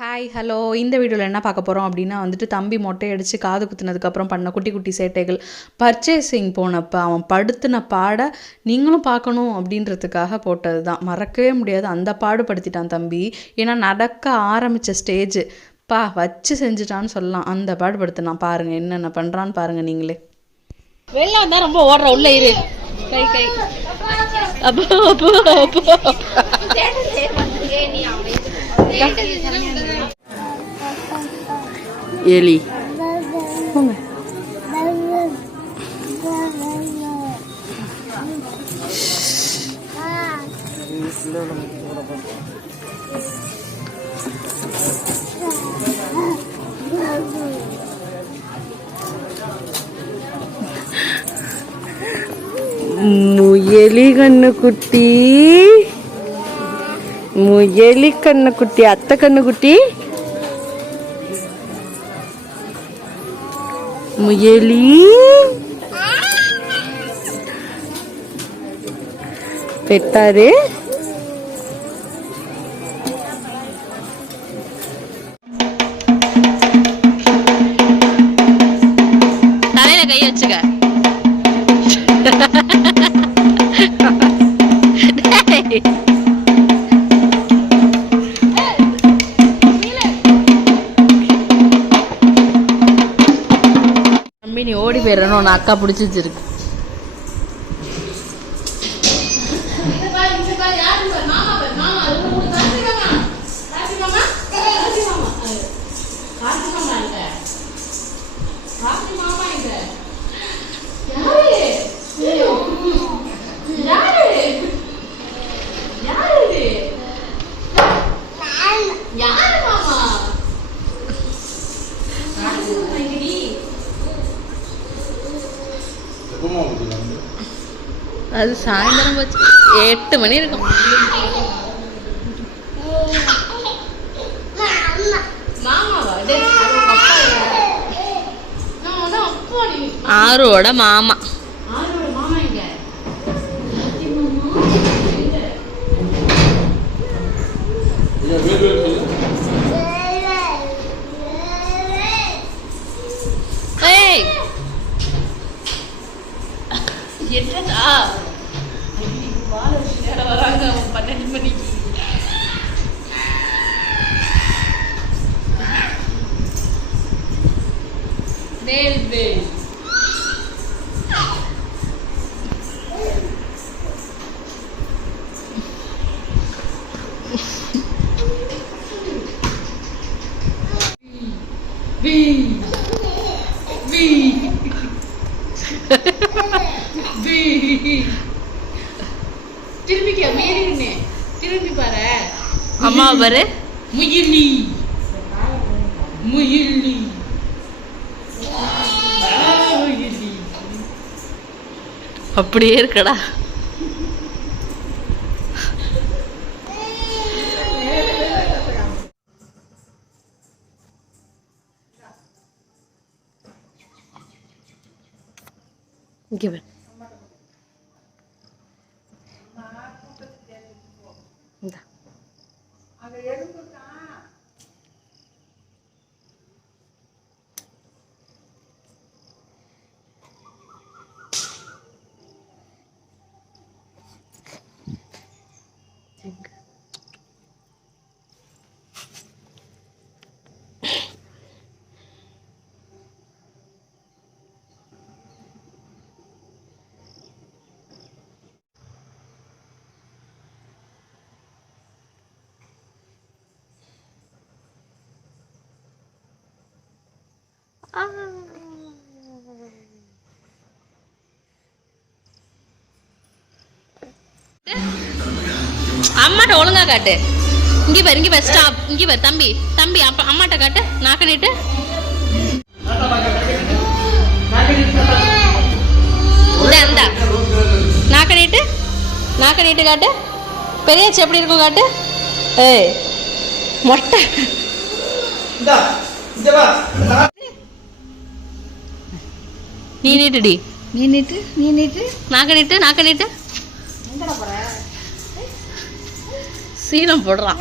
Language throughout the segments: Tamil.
ஹாய் ஹலோ இந்த வீடியோவில் என்ன பார்க்க போகிறோம் அப்படின்னா வந்துட்டு தம்பி மொட்டை அடித்து காது குத்துனதுக்கப்புறம் பண்ண குட்டி குட்டி சேட்டைகள். பர்ச்சேசிங் போனப்போ அவன் படுத்தின பாட நீங்களும் பார்க்கணும் அப்படின்றதுக்காக போட்டது தான் மறக்கவே முடியாது. அந்த பாடுபடுத்திட்டான் தம்பி. ஏன்னா நடக்க ஆரம்பித்த ஸ்டேஜ் பா வச்சு செஞ்சுட்டான்னு சொல்லலாம். அந்த பாடுபடுத்தினான் பாருங்கள் என்னென்ன பண்ணுறான்னு பாருங்கள் நீங்களே. வெளில வந்தா ரொம்ப ஓடுற உள்ள இரு. கை கை. அப்போ அப்போ அப்போ. Eli. Kom maar. മുയലി കണ്ണുകുട്ടി മുയലി കണ്ണുകുട്ടി അത്ത കണ്ണുകുട്ടി குட்டி முயலி அக்கா பிடிச்சி வச்சிருக்கு மாமா சாயந்தரம் போச்சு. எட்டு மணி இருக்கும். ஆரோட மாமா. வி வி திரும்பிக்க மீறினே திரும்பி பாரு. அம்மா பாரு முயலி. முயலி. அப்படியே இருக்கடா. இங்கே பாரு இந்தா. அம்மாட்ட ஒழுங்கா காட்டு. இங்க பாரு இங்க பாரு ஸ்டாப் இங்க பாரு தம்பி தம்பி அப்ப அம்மாட்ட காட்டு. நாக்க நீட்டு. இந்தா, காட்டு. பெரியாச்சி எப்படி இருக்கும் காட்டு? ஏய் மொட்டை. நீ நீட்டுடி. நீ நீட்டு நீ நீட்டு. நாக்க நீட்டு நாக்க நீட்டு. சீனம் போடுறான்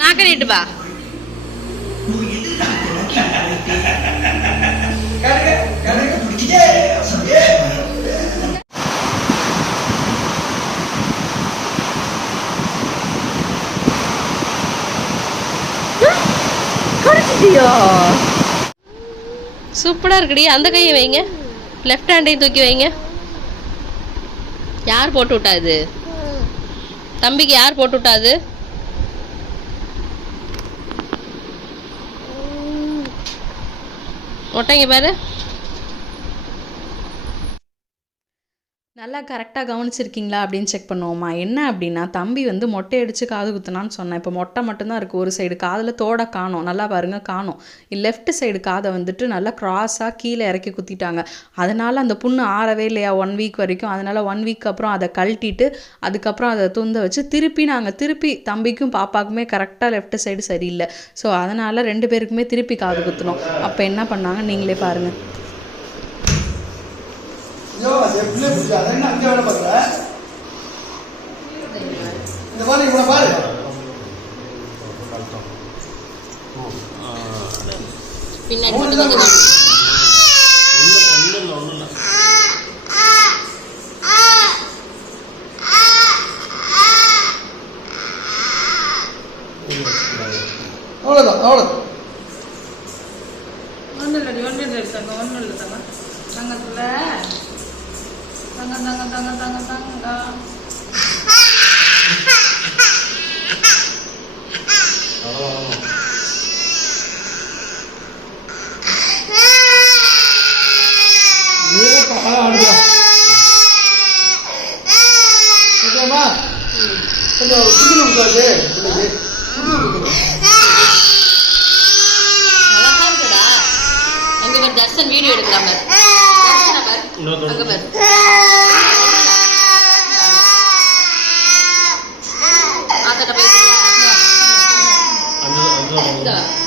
நாக்க பா வா சூப்பரா இருக்குடி. அந்த கையை வைங்க. லெஃப்ட் ஹேண்டையும் தூக்கி வைங்க. யார் போட்டு விட்டாது தம்பிக்கு யார் போட்டு விட்டாது ஒட்டங்க பாரு. நல்லா கரெக்டாக கவனிச்சிருக்கீங்களா அப்படின்னு செக் பண்ணுவோமா? என்ன அப்படின்னா தம்பி வந்து மொட்டை அடித்து காது குத்துனான்னு சொன்னேன். இப்போ மொட்டை மட்டும்தான் இருக்குது ஒரு சைடு காதில் தோட காணும். நல்லா பாருங்கள் காணும். லெஃப்ட் சைடு காதை வந்துட்டு நல்லா க்ராஸாக கீழே இறக்கி குத்திட்டாங்க. அதனால் அந்த புண்ணு ஆறவே இல்லையா ஒன் வீக் வரைக்கும். அதனால் ஒன் வீக் அப்புறம் அதை கழட்டிட்டு அதுக்கப்புறம் அதை துந்த வச்சு திருப்பி நாங்கள் திருப்பி தம்பிக்கும் பாப்பாக்குமே கரெக்டாக லெஃப்ட் சைடு சரியில்லை. ஸோ அதனால் ரெண்டு பேருக்குமே திருப்பி காது குத்தினோம். அப்போ என்ன பண்ணாங்க? நீங்களே பாருங்கள் ஐயோ, அது எப்படிலே புரியுது. என்ன அங்கே வேலை பார்க்குற? இந்த பாரு, இவனை பாரு. பின்னாடி 앉아서 가봐야 앉아, 앉아.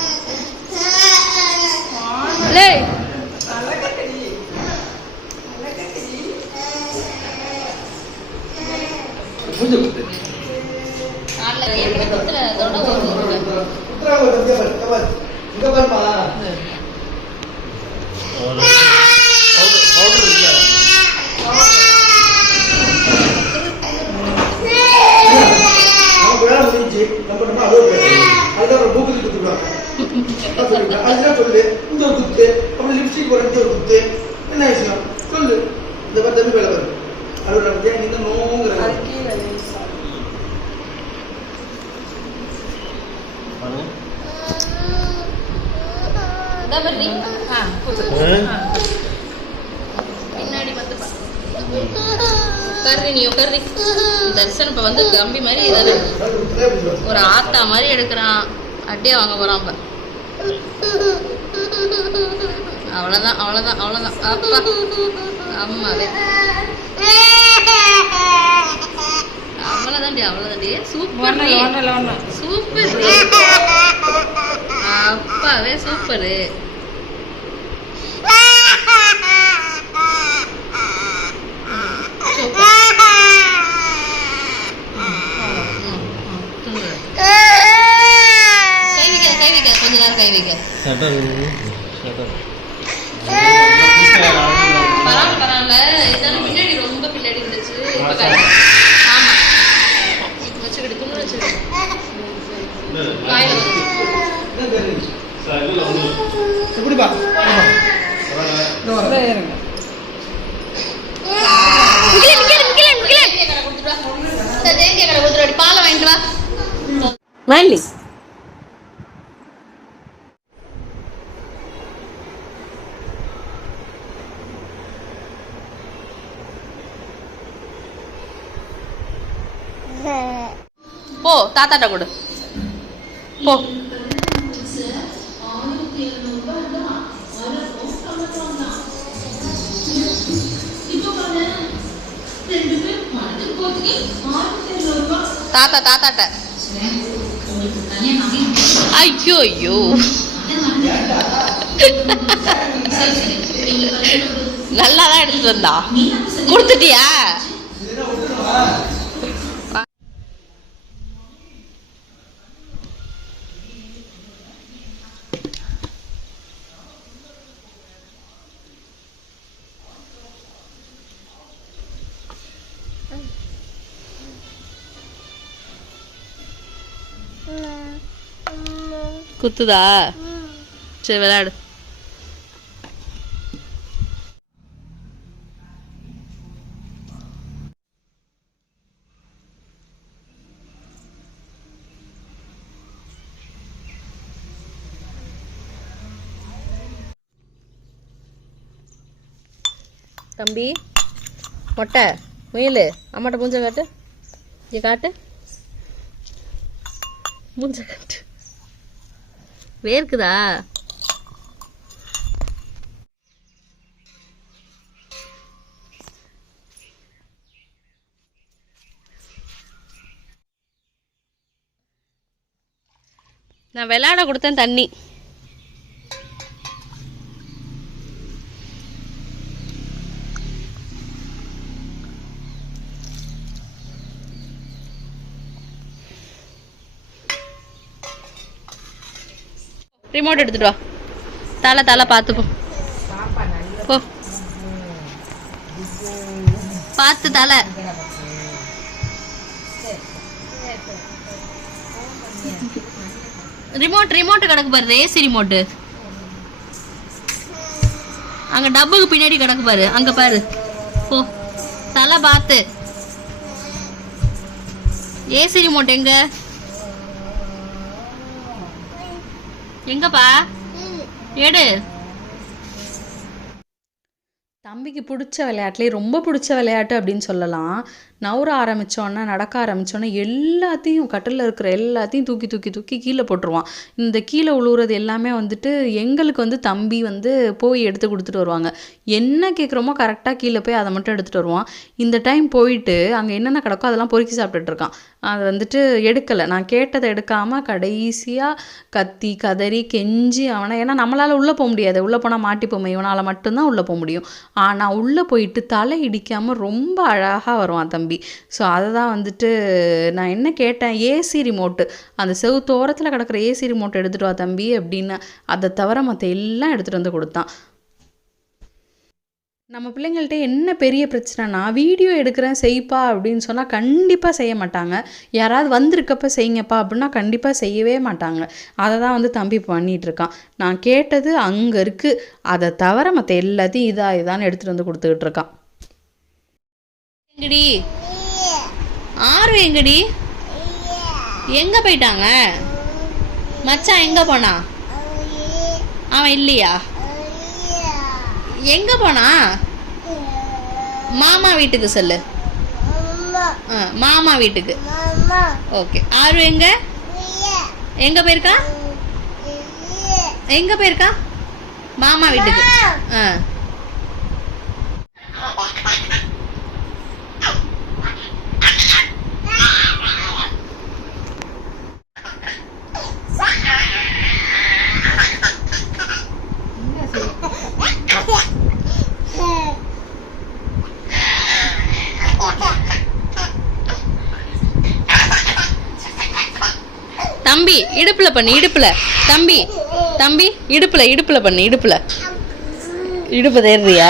சொல்லு. இந்த ஒரு குத்து. அப்புறம் lipstick போடுற இந்த ஒரு குத்து. என்ன விஷயம்? சொல்லு. இந்த மாதிரி தம்பி வேலை பாரு. அலுவலகம் நடத்தியா? நீங்க நோங்குற. பின்னாடி வந்து பா. உட்காரு நீ உட்காரு தர்ஷன் இப்ப வந்து தம்பி மாதிரி ஒரு ஆத்தா மாதிரி எடுக்கிறான் அட்டியே வாங்க போறான் இப்ப அவ்வளவுதான் அவ்வளவுதான் அவ்வளவுதான். அப்பா. ஆமா அதே அவ்வளவுதான்டி அவ்வளவுதான்டி. சூப்பர் சூப்பர் அப்பாவே சூப்பரு கொஞ்ச நேரம் கை வைக்க. பரவாயில்ல பரவாயில்ல இருந்தாலும் பின்னாடி ரொம்ப பின்னாடி இருந்துச்சு. இப்ப ஆமா வச்சுக்கிட்டு துணி வச்சுக்கிட்டு எப்படிப்பா இருங்க நிக்கல நிக்கல நிக்கல தேங்காய் கடை கொடுத்துட்டு வா சரி, தேங்காய் கடை கொடுத்துட்டு வாடி, பாலை வாங்கிட்டு வா மல்லி போ தாத்தாட்ட கொடு போ தாத்தா தாத்தாட்ட ஐயோ ஐயோ நல்லா தான் எடுத்துட்டு வந்தா கொடுத்துட்டியா குத்துதா? சரி விளையாடு. தம்பி மொட்டை முயல் அம்மாட்ட மூஞ்ச காட்டு. இங்கே காட்டு. மூஞ்ச காட்டு. வேர்க்குதா? நான் விளையாட கொடுத்தேன் தண்ணி. ரிமோட் எடுத்துட்டு வா. தலை தலை பார்த்துப்போம் போ. பார்த்து தலை. ரிமோட் ரிமோட் கிடக்கு பாரு. ஏசி ரிமோட்டு அங்க டப்புக்கு பின்னாடி கிடக்கு பாரு. அங்க பாரு. போ. தலை பார்த்து. ஏசி ரிமோட் எங்க? எங்கப்பா? எடு. தம்பிக்கு பிடிச்ச விளையாட்டுலேயே ரொம்ப பிடிச்ச விளையாட்டு அப்படின்னு சொல்லலாம். நவுற ஆரம்பித்தோன்னே நடக்க ஆரம்பித்தோன்னே எல்லாத்தையும் கட்டிலில் இருக்கிற எல்லாத்தையும் தூக்கி தூக்கி தூக்கி கீழே போட்டுருவான். இந்த கீழே உழுவுறது எல்லாமே வந்துட்டு எங்களுக்கு வந்து தம்பி வந்து போய் எடுத்து கொடுத்துட்டு வருவாங்க. என்ன கேட்குறோமோ கரெக்டாக கீழே போய் அதை மட்டும் எடுத்துகிட்டு வருவான். இந்த டைம் போயிட்டு அங்கே என்னென்ன கிடக்கோ அதெல்லாம் பொறுக்கி சாப்பிட்டுட்டு இருக்கான். அது வந்துட்டு எடுக்கலை. நான் கேட்டதை எடுக்காமல் கடைசியாக கத்தி கதறி கெஞ்சி அவனை ஏன்னா நம்மளால் உள்ளே போக முடியாது. உள்ளே போனால் மாட்டிப்போமே இவனால் மட்டும்தான் உள்ளே போக முடியும். ஆனால் உள்ளே போயிட்டு தலை இடிக்காமல் ரொம்ப அழகாக வருவான் தம்பி. ஸோ அதை தான் வந்துட்டு நான் என்ன கேட்டேன் ஏசி ரிமோட்டு அந்த செவுத்தோரத்தில் கிடக்கிற ஏசி ரிமோட் எடுத்துகிட்டு வா தம்பி அப்படின்னு அதை தவிர மற்ற எல்லாம் எடுத்துகிட்டு வந்து கொடுத்தான். நம்ம பிள்ளைங்கள்ட்ட என்ன பெரிய பிரச்சனைனா வீடியோ எடுக்கிறேன் செய்ப்பா அப்படின்னு சொன்னால் கண்டிப்பாக செய்ய மாட்டாங்க. யாராவது வந்திருக்கப்ப செய்யுங்கப்பா அப்படின்னா கண்டிப்பாக செய்யவே மாட்டாங்க. அதை தான் வந்து தம்பி பண்ணிட்டு இருக்கான். நான் கேட்டது அங்கே இருக்குது அதை தவிர மற்ற எல்லாத்தையும் இதா இதான்னு எடுத்துகிட்டு வந்து கொடுத்துக்கிட்டு இருக்கான். எங்கடி? ஆறு எங்கடி? எங்க போயிட்டாங்க? மச்சான் எங்க போனா? அவன் இல்லையா? எங்க போனா? மாமா வீட்டுக்கு சொல்லு. ஆ, மாமா வீட்டுக்கு. ஓகே. ஆறு எங்க? எங்க போயிருக்கா? எங்க போயிருக்கா? மாமா வீட்டுக்கு. ஆ. தம்பி இடுப்புல பண்ணு இடுப்புல. தம்பி தம்பி இடுப்புல இடுப்புல பண்ணு இடுப்புல. இடுப்பு தேடுறியா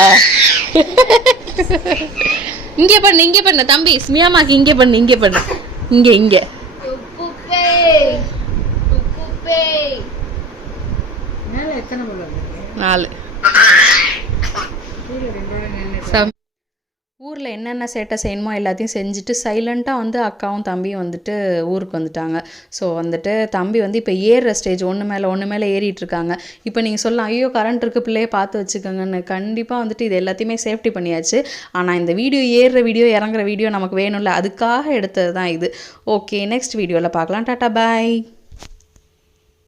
இங்கே பண்ணு இங்கே பண்ணு தம்பி. ஸ்மியாமாக்கு இங்கே பண்ணு இங்கே பண்ணு. இங்கே இங்கே. நாலு. ஊரில் என்னென்ன சேட்டை செய்யணுமோ எல்லாத்தையும் செஞ்சுட்டு சைலண்ட்டாக வந்து அக்காவும் தம்பியும் வந்துட்டு ஊருக்கு வந்துட்டாங்க. ஸோ வந்துட்டு தம்பி வந்து இப்போ ஏறுற ஸ்டேஜ் ஒன்று மேலே ஒன்று மேலே ஏறிட்டு இருக்காங்க. இப்போ நீங்கள் சொல்லலாம் ஐயோ கரண்ட் இருக்கு பிள்ளையே பார்த்து வச்சுக்கோங்கன்னு. கண்டிப்பாக வந்துட்டு இது எல்லாத்தையுமே சேஃப்டி பண்ணியாச்சு. ஆனால் இந்த வீடியோ ஏறுற வீடியோ இறங்குற வீடியோ நமக்கு வேணும்ல அதுக்காக எடுத்தது தான் இது ஓகே நெக்ஸ்ட் வீடியோவில் பார்க்கலாம். டாட்டா பாய்